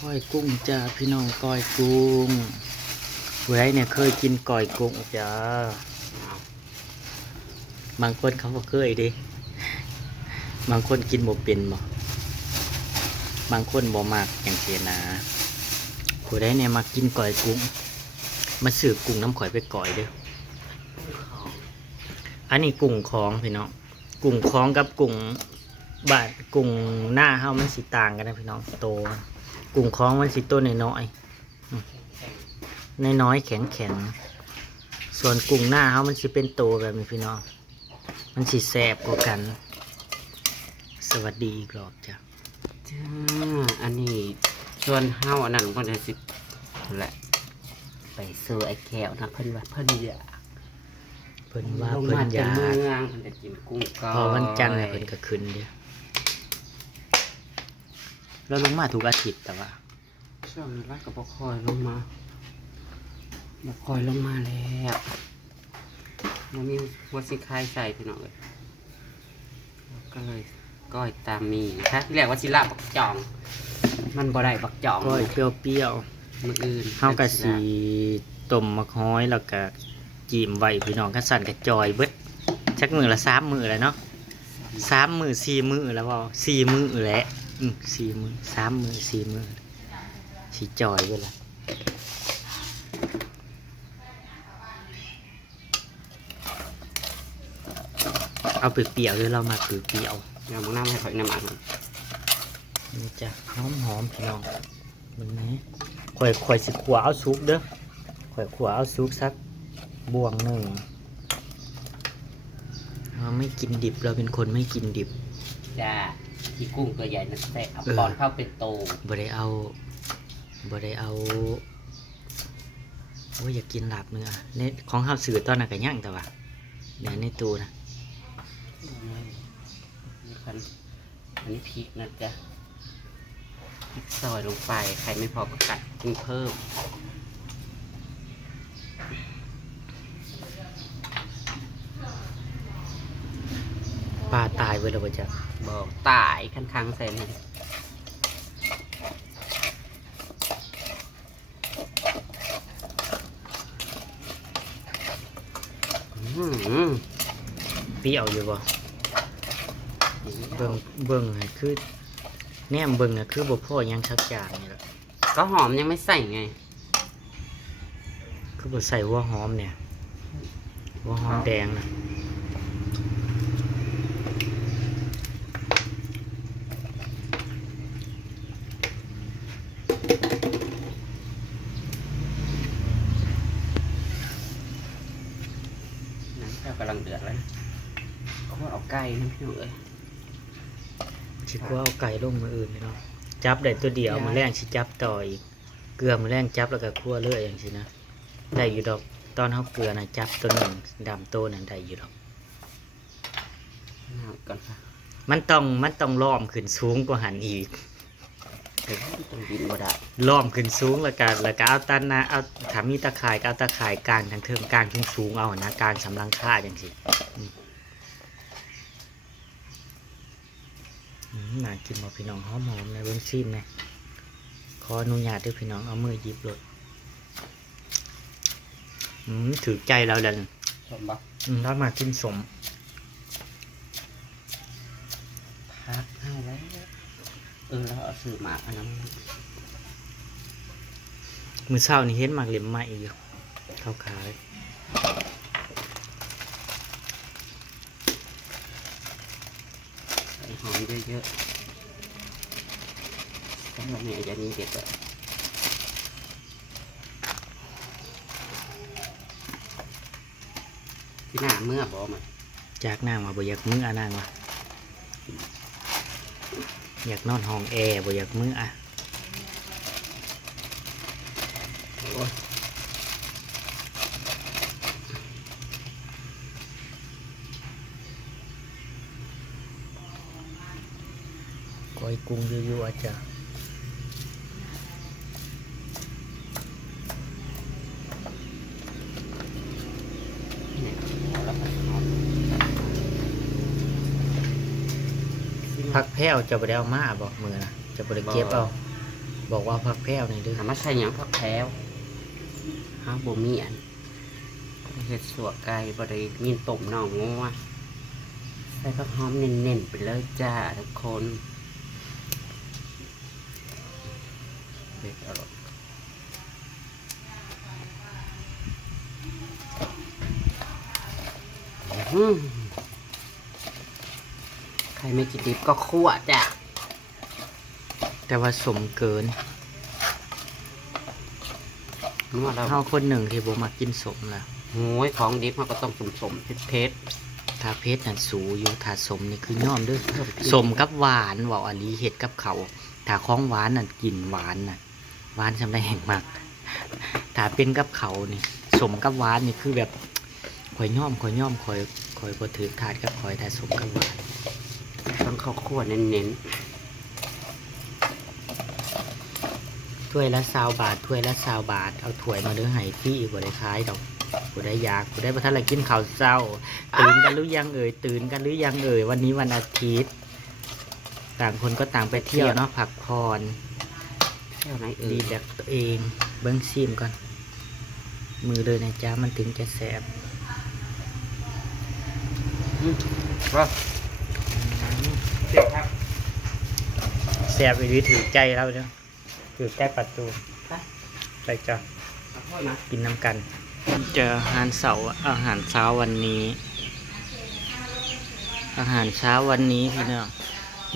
ก้อยกุ้งจ้าพี่น้องก้อยกุ้งเว้ยเนี่ยเคยกินก้อยกุ้งจ้าบางคนเขาก็เคยดิบางคนกินบ่เป็นบ่บางคนบ่มักอย่างเสียนะผู้ใดเนี่ยมากินก้อยกุ้ง มาสืบกุ้งน้ำข่อยไปก่อยเด้ออันนี้กุ้งคลองพี่น้องกุ้งคลองกับกุ้ง บาดกุ้งหน้าเฮามันสิต่างกันนะพี่น้องโตกุ้งคลองมันสิตัวน้อยๆน้อยน้อยๆแข็งแข็งๆส่วนกุ้งหน้าเขามันสิเป็นโตแบบนี้พี่น้อง มันสิแสบกว่ากัน สวัสดีอีกรอบจ้ะจ้าอันนี้ชวนเฮาอันนั้นก็ได้สิแหละ ไปซื้อไอ้แก้วนะเพิ่นว่าเพิ่นอยากเพิ่นว่าลงเพิ่มานอจากยากเมืองเพิ่นจะกินกุ้งก้อยพอวันจันทร์น่ะเพิ่นก็ขึ้นเดียว เราลงมาทุกอาทิตย์แต่ว่า ช่วงนี้รักกับบ่คอยลงมาบ่คอยลงมาแล้วมันมีหัวสิคายใส่พี่น้องเลยก็เลยก้อยตามมีนะคะที่แรกว่าสิลาบบักจอง มันบ่ได้บักจองก้อยเปรี้ยวมืออื่นๆเฮาก็สิต้มมะฮ้อยแล้วก็จีมไว้พี่น้องก็สั่นกระจอยเบิดชักมือละสามมือแล้วเนาะสามมือสี่มือแล้วบ่สี่มือแหละ อืมสี่มือสามมือสี่มือสีจอยเวละเอาเปรี้ยวๆด้วยเรามาเปรี้ยวเดี๋ยวมึงน้ำให้ข่อยน้ำมันๆนี่จ้ะหอมหอมๆพี่น้องมันนี้ข่อยข่อยสิขวาเอาซุปเด้อข่อยขวาเอาซุปสักบวงหนึ่งเราไม่กินดิบเราเป็นคนไม่กินดิบจ้า ที่กุ้งตัวใหญ่นั่นแต่เอาเออปอนเข้าเป็นโตบ่ได้เอาบ่ได้เอาโอ้ยอยากกินลาบเนื้อในของห้าสื่อตอนนั้นก็ย่างแต่ว่าเนี่ยในตู้นะนี่คันอันนี้พริกนะจ๊ะพริกซอยลงไปใครไม่พอก็กัดกินเพิ่ม ลาตายไปแล้วบ่จ๊ะบอกตายคันค้างใส่นี่อืมเปรี้ยวอยู่บ่เบิ่งเบิ่งให้คือแนมเบิ่งน่ะคือบ่พอหยังสักอย่างนี่ล่ะก็หอมยังไม่ใส่ไง คือบ่ใส่หัวหอมเนี่ยหัวหอมแดงนะ น้ำแก้วกำลังเดือดเลยก็เอาไก่น้ำพี่น้องเอ้ย สิกว่าเอา ไก่ลงมืออื่นนี่เนาะจับได้ตัวเดียวมาแรงสิจับต่ออีกเกลือมาแรงจับแล้วก็คั่วเรื่อยอย่างสินะได้อยู่ดอกตอนเฮาเกลือน่ะจับตัวหนึงดำโตนั่นได้อยู่ดอกน้ำก่อนค่ะมันต้องมันต้องล้อมขึ้นสูงกว่าหันอีกเดี๋ยวต้องบินบ่ได้ล้อมขึ้นสูงแล้วก็แล้วก็เอาตันนะเอาถามีตะข่ายก็เอาตะข่ายกลางทางเทิงกลางทุ่งสูงเอานะกลางสำลังค่าจังสิ อืมอืมน่ากินบ่พี่น้องหอมๆในเบิ้งซีมนะขออนุญาตด้วยพี่น้องเอามือหยิบรถอืมถือใจเราแล้วชมบ่อืมเรามากินสมพักให้แล้วเออแล้วเอาซื้อหมากอันนั้นมือเช้านี่เห็นหมากเหลี่ยมใหม่อยู่เขาขาย ใส่หอม เยอะๆสำหรับเนี่ยจะนี้เด็ดเลยที่หน้าเมื่อบอกมันจากนางมาบ่อยากมืออะนางวะอยากนอนห้องแอร์บ่อยากมืออะ ก้อยกุ้งยั่วๆจ้ะเนี่ยเอาแล้วก็หอมพักแพ้วจะบ่ได้เอามาบอกมือนะจะบ่ได้เก็บเอา บอกว่าพักแพ้วในอยเด้อถามว่าใช่หยังพักแพ้วฮะบ่มีอันเห็ดสัวไก่บ่ได้ยินต้มน่องงัวใส่ผักหอมเน้นๆไปเลยจ้าทุกคน เด็ดอร่อยอื้อหือใครไม่กินดิบก็คั่วจ้ะ แต่ว่าสมเกินนัวแล้วเฮาคนหนึ่งที่บ่มักกินสมนะโอ้ยของดิบมันก็ต้องสมสมๆเผ็ดถ้าเพชรนั่นสูอยู่ถ้าสมนี่คือย่อมเด้อสมกับหวานเว่าอลีเฮ็ดกับเขาวถ้าของหวานนั่นกินหวานน่ะ หวานจำได้แห่งมากถ้าเป็นกับเขานี่สมกับหวานนี่คือแบบข่อยย่อมข่อยย่อมข่อยข่อยบ่ถือถาดกับข่อยถ้าสมกับหวานต้องข้าวคั่วเน้นถ้วยละ20บาทถ้วยละ20บาท เอาถ้วยมาเด้อให้ฟรีบ่ได้ขายดอกบ่ได้ยากบ่ได้บ่ทันละกินข้าวเช้า ตื่นกันหรือยังเอ่ยตื่นกันหรือยังเอ่ยวันนี้วันอาทิตย์ ต่างคนก็ต่างไปเที่ยวเนาะพักผ่อน ๆเท่าไหนเอ่รียแลกซ์ตัวเองเบิ้งซิมก่อน มือเลยนะจ๊ะมันถึงจะแสบว่าเจ็บครับแสบอีกทีถือใจเราเนาะถือใจประตูไปไปจ้ะขอโทษนะกินน้ำกัน เจออาหารเสาร์อาหารเช้าวันนี้ อาหารเช้าวันนี้พี่น้อง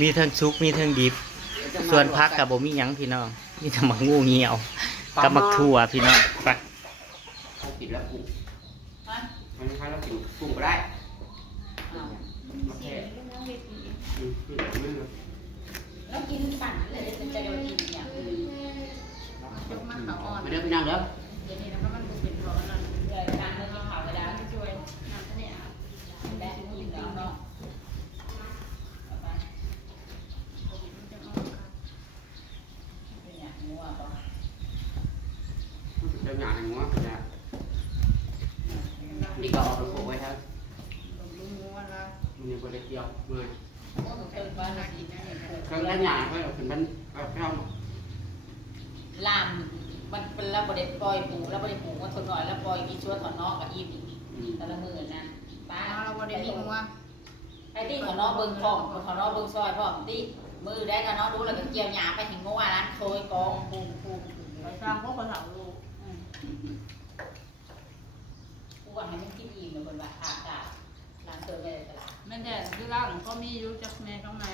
มีทั้งซุปมีทั้งดิบ ส่วนพักกับบ่มีหยังพี่น้อง มีแต่หมักงูเหี่ยวกับหมักถั่วพี่น้องไปเขากินแล้วกุ้งมันคล้ายๆเรากินกุ้งก็ได้โอเคอืมกินแบบนี้เลยแล้วกินปั่นเลยเป็นจะโดนกินอย่างอื่นยกมาเขาอ่อนมาเด้อพี่น้องเด้อ เดี๋ยวนี้นะมันเป็นเพราะนั่นเดี๋ยวการเมืองเขาไปแล้วช่วยนำเนี่ยและกินแล้วเนาะเป็นอย่างงัวป่ะ เจ้าหน้าให้งัวจะนี่ก็เอาไปปลูกไว้ครับ ลุงงัวแล้ว มันยังบ่ได้เกี่ยวเมื่อย เติมบ้านกินนะ เครื่องด้านหน้าไว้เอาขึ้นบ้านเอาไปเอา ลามมันเป็นระบบปล่อยปู ระบบปูมันทนหน่อยแล้วปล่อยมีชั่วถอนนอกกับอีกอืมแต่ละมือนะป้าเราบริมีงัวไอ้ที่ขอนอเบิ้งพ่อขอนอเบิ้งซอยพ่อตีมือได้ขอนอรู้แล้วก็เกี่ยวหยาไปถึงงัวร้านโคยกองปูปูปูไปสร้างพวกคนเฒ่าลูกกูว่าให้มันกินอิ่มเลยคนว่าอากาศร้านเติมไปตลาดแม่นแต่ที่ร่างก็มีอยู่จักแม่ข้างใน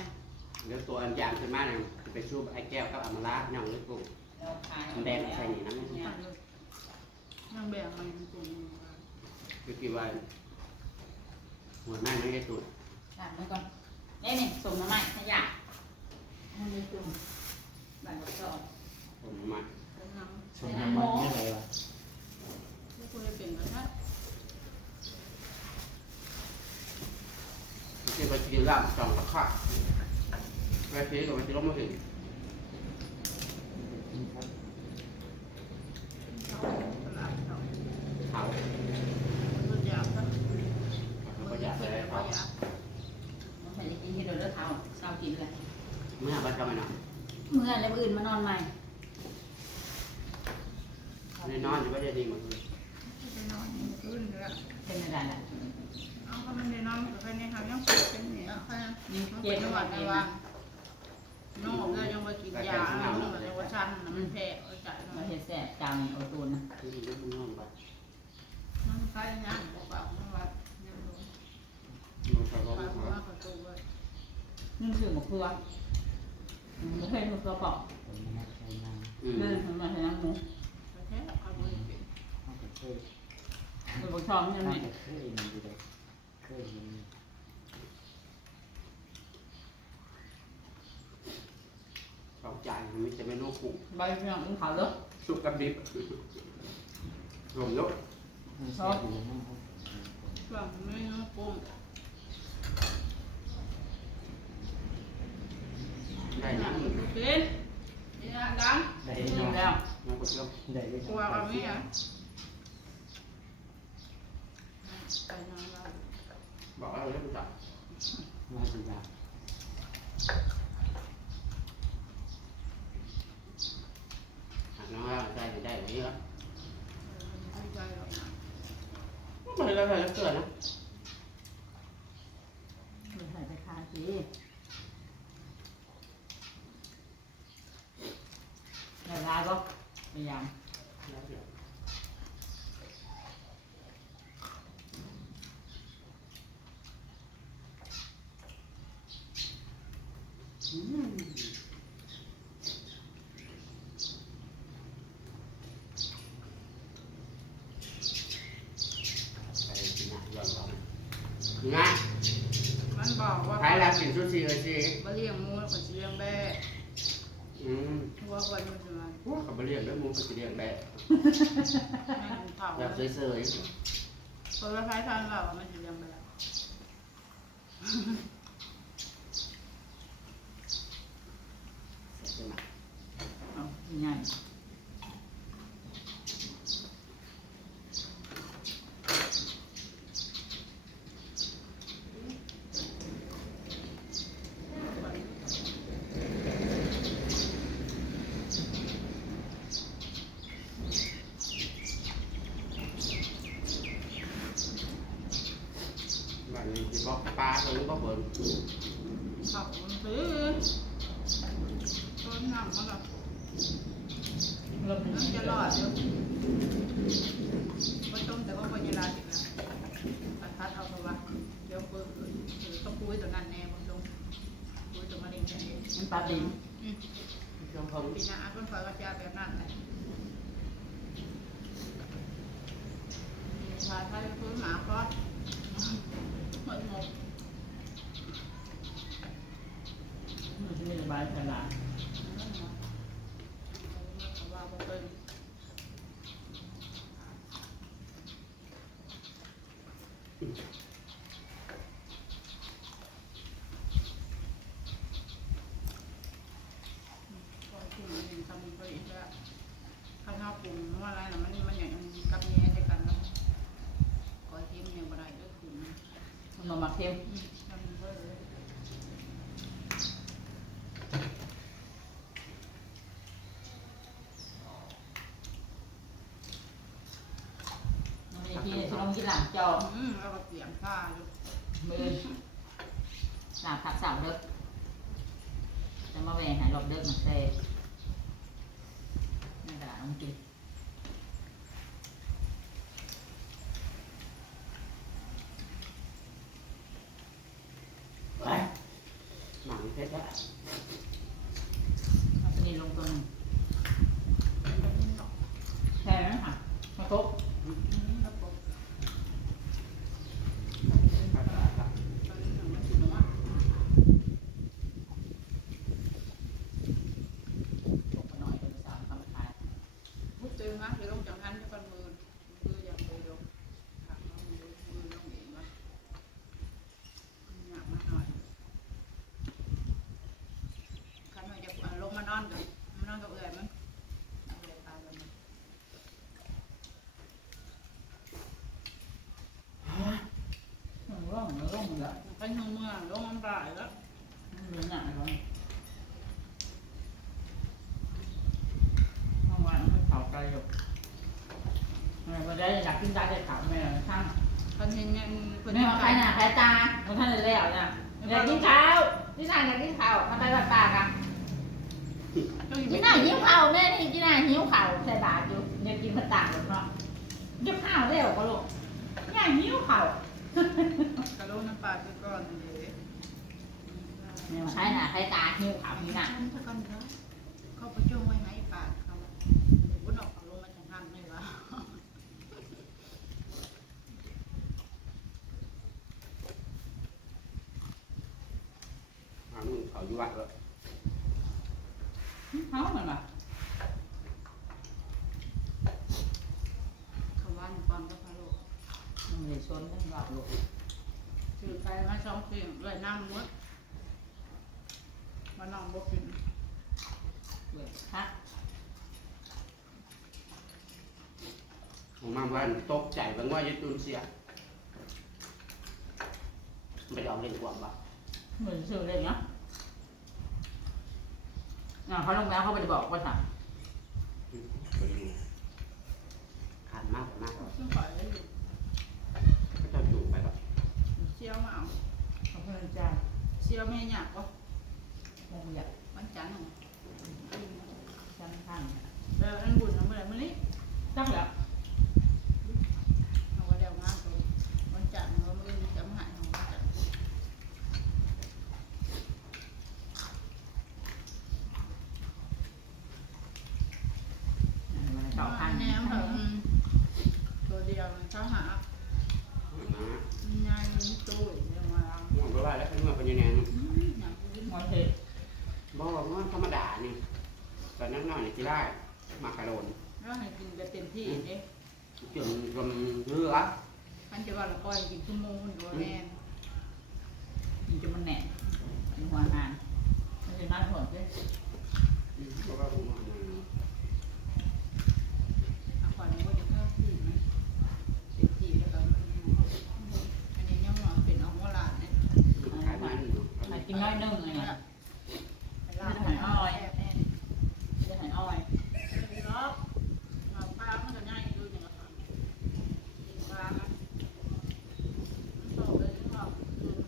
เดี๋ยวตัวอันยางขึ้นมาเนี่ยจะไปชูบไอ้แก้วกับอมราน้องเลยปลูกแล้วขายมันแดงใส่นี่น้ำมั นนั่นเลยยังแบ่งมันกลุ่มอยู่ว่าคือกี่วันหัวหน้าไม่ได้ตุ่นถามมือก่อนนี่นี่ส่งมาใหม่ขยะมันมีตุ่มบัตรสอบผมมาเป็นน้ำสมน้ำมันไม่ไหววะที่คุยเป็นกันนะที่ไปกินลาบสองตะขาบไปซื้อกับไปซื้อรถมาถึง ตลาดเขา เขา รถยาวก็ เขาก็อยาก เปิ ได้ ด เขา ก็ยาว มันใส่กินที่เดินเลือดเท้าเศร้า กินเลยเมื่อวันทำไมเนาะเมื่อแล้วอื่นมานอนใหม่ในนอนอยู่ว่าจะดีหมดเลยไปนอนอยู่ขึ้นเลยเป็นอะไรล่ะเอาก็มันได้นอนกับใครในเขายังเป็นเนี่ยใครมันเป็นจังหวัดอะไรวะน้องออกเลยยังไปกินยาน้องก็เลยว่าชันมันแพ้เอาใจหน่มัอนยเห็นแสบจำเอาตูนนะที่นี่มันนอนไปมันใครยังบอกว่ามันว่ายังรู้มันเขาก็ไปมาว่า ประตูไว้นึ่งชื่อหมกเขือหมกเขือหมกเขือปอกอืมนึ่งทำมาให้น้ำหมูประเทศเขาบริเป็นเป็นบกช่องใช่ไหมสองจานมันจะไม่นุ่มกุ้งใบเรื่องอุ้งเขาเลิกซุปกับดิบรวมยกชอบว่าไม่น้องกุ้ง ได้นะกินนี่นะดังได้ได้นอนแล้วมากดลงได้ได้กลัวเอาไหมอ่ะไปนอนแล้วบอกเราเรื่องจับมาดีจับน้องเราได้ไม่ได้ไม่เยอะไม่ได้หรอกไม่ได้แล้วเกิดนะ แล้วเดี๋ยวอืมไปกินน้ำย้อนๆนะ มันบอกว่า ใครรับกินซูชิเลยสิ บ่เลี้ยงหมูแล้วก็สิเลี้ยงแบ่ อืม เพราะว่าคนมันสิมา พวกเขาไปเรียกด้วยมูก็จะเรียก แบะแม่กินข้าวแบบเฉยเพราะว่าท้ายทางเรามันสิเลี้ยงแบ่ๆใช่ไหมเอาง่าย นี้ที่บอกปลาตัวนี้ก็เปิดข้าวมันซื้อต้นน้ำมันก็เริ่มมันจะรอดอยู่บ่ต้มแต่ว่าบ่ยาลาติดแล้วตัดคัดเอาเพราะเดี๋ยวเปิดหรือต้องปุ้ยตัวนั้นแน่บ่ลงปุ้ยตัวมะเร็งแน่มันปลาดินอืมเครื่องพงปีหน้าเป็นฝอยกระจายแบบนั้นแหละชาไทยพื้นหมาก็หมดหมด มัน ขนาดว่าบ่เป็นก็ที่มันทำไปอีกแล้วข้าวหน้าปรุงว่าอะไรนะมันมันอย่างกับแย่ด้วยกันเนาะก้อยทิมยังบ่ได้เด้อคุณ มันมาหมักเค็ม อืมทำไปเลย มันมีที่ที่ลงที่ หลังจออืมแล้วก็เตรียมผ้าอยู่มือหลังผักสาวเด้อจะมาแหวนหายรอบเด้อมาแซ่นี่กระดาษน้องกิน ไปหนังเพชรอะ เอาตัวนี้ลงตัวหนึงแค่นั้นค่ะมาครบ อืมแล้วก็ ปลาปลาปลา ตอนนี้หนูมันสิหนูอะ ตกไปหน่อยเป็นสามคำขาย พุกตึงนะเดี๋ยวลงจังหันจะกันมือมืออย่างมือเดียวถามว่ามือมือลงเองวะหนักมาหน่อยขันหน่อยจะลงมานอนกับมานอนกับเอื่อยมั้งเอาเอื่อยตายแล้วมั้ง มันร่องมันร่องมันละ ไป ทางเมื่อลงมันตายแล้วมันเหลือหนักเลยเมื่อวานมันเผาไกลอยู่แม่มาได้อยากกินได้แต่ถามแม่ข้างคันเห็นเงี้ยเพิ่นแม่มาใครหนาใครตาบางท่านเลยแล้วนะอยากกินข้าวที่ไหนอยากกินข้าวมาไปวัดป่ากันเจ้าอยู่ที่ไม่ไหนได้หิวข้าวแม่นี่ที่ไหนหิวข้าวใส่บาตรอยู่อยากกินผัดต่างเนาะกินข้าวเร็วก็ลูกที่ไหนหิวข้าวกระ โดดน้ำปลาไปก่อนเลยแม่มาใครหนาใครตาหิวข้าวที่ไหนอันถ้ากันเถอะเขาไปจ้องไว้ให้ปากเขาบุญออกเอาลงมาจากหันเลยวะ หางมึงเขาอยู่วัดแล้ว เขาเหมือนแบบ เขาว่าก่อนก็พะโล มันเลยชนกันหลับลูก ถือไป มาสองปีเลยน้ำมดมาน้องบกินเว้ยฮะผมมาว่าตกใจบางว่ายึดตุนเสียไปลองเล่นกว่าบ้าเหมือนสื่อเลยเนาะอ่าเขาลงแล้วเขาไปบอกว่าสั่งไปดูขาดมากกว่ามาก ซึ่งขอเลยอยู่ ไป ชี่ ยวมาเอาขอบคุณจ้าเชี่ยวแม่หยาบปะคงอยากวันจันทร์จำข้างเอออันบุญเอาเมื่อไหร่มื่อนี้ตั้งแล้ว เอาไว้แล้วงานตัววันจันทร์เรามื่อนี้จะมาหายของวันจันทร์ เก่าพัน แนมเถอะอืมตัวเดียวมันเขาหา นะ ง่ายมันตู้เดี๋ยวมาเอา มองไปว่าแล้วเป็นว่าเป็นยังไง อืมอยากกิน มอเตอร์ บอกว่ามันธรรมดานี่ตอนนั้นน้อยนี่ที่ได้มาคาโรนแล้วให้กินจะเต็มที่เด้จนรวมเรือมันจะว่าเราปล่อยกินชั่วโมงหรือว่าแน่นยิงจนมันแหน่เป็นหัวงานมันจะน่าห่วงด้วยเพราะว่าผมเอาก่อนนี้ก็จะเข้าที่มันเต็มที่แล้วก็มันอันนี้ยังหวานเป็นเอาหัวหลานเนี่ยขายมันหากินน้อยนึ่งเลยนะ ไปลาบไปเอาแอบแน่ จะหายอ้อย ไปรอบเอาปลามันก็ง่ายดูอย่างละครับกินปลามันมันโตเลยหรือเปล่าอืม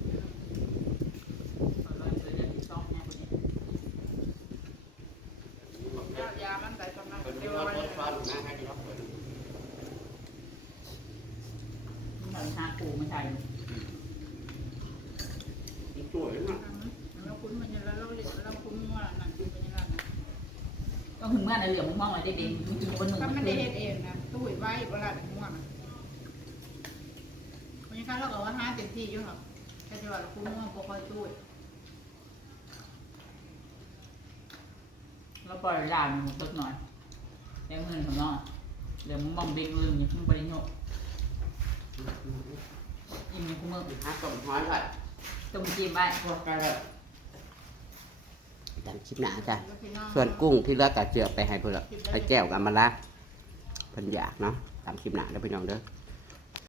ขอร้อยเดือนที่สองเนี่ยคนนี้ ยายามันใส่กำลัง เป็น เดียว รถ อะไร รถฟ้าหรือหน้าให้ที่รับเปิด ที่เราหาปูมาใส่ อีกตัวนึงอะ เราคุ้นมันยังแล้วเราเรียนเราคุ้นว่านั่นเป็นยังไง ก็คือเมื่อในเหลือมึงมองอะไรได้เด่นมึงกินบนมือก็มัไม่นได้เด่เฮ็นดเองนะตู้ไว้เวลาเป็นม่วงวันนี้ค่ะเราก็ว่าห้าเต็มที่อยู่ครับแต่จะว่าเราคุ้นม่วงปกติตู้แล้วปล่อยลามึงตึกหน่อยแล้วเงินของน้องเดี๋ยวมึงมองเบ็ดลืมเนี่ยมึงบริโภคอิ่มในคุ้มมือหาต้มห้อยเลยต้มจีบไปพวกกันเลย ดันคลิปหนาจ้ะส่วนกุ้งที่เหลือกกะเจือไปให้เพื่อนไปแก้วกับมาละเพิ่นอยากเนาะตามคลิปหนาเด้อพี่น้องเด้อ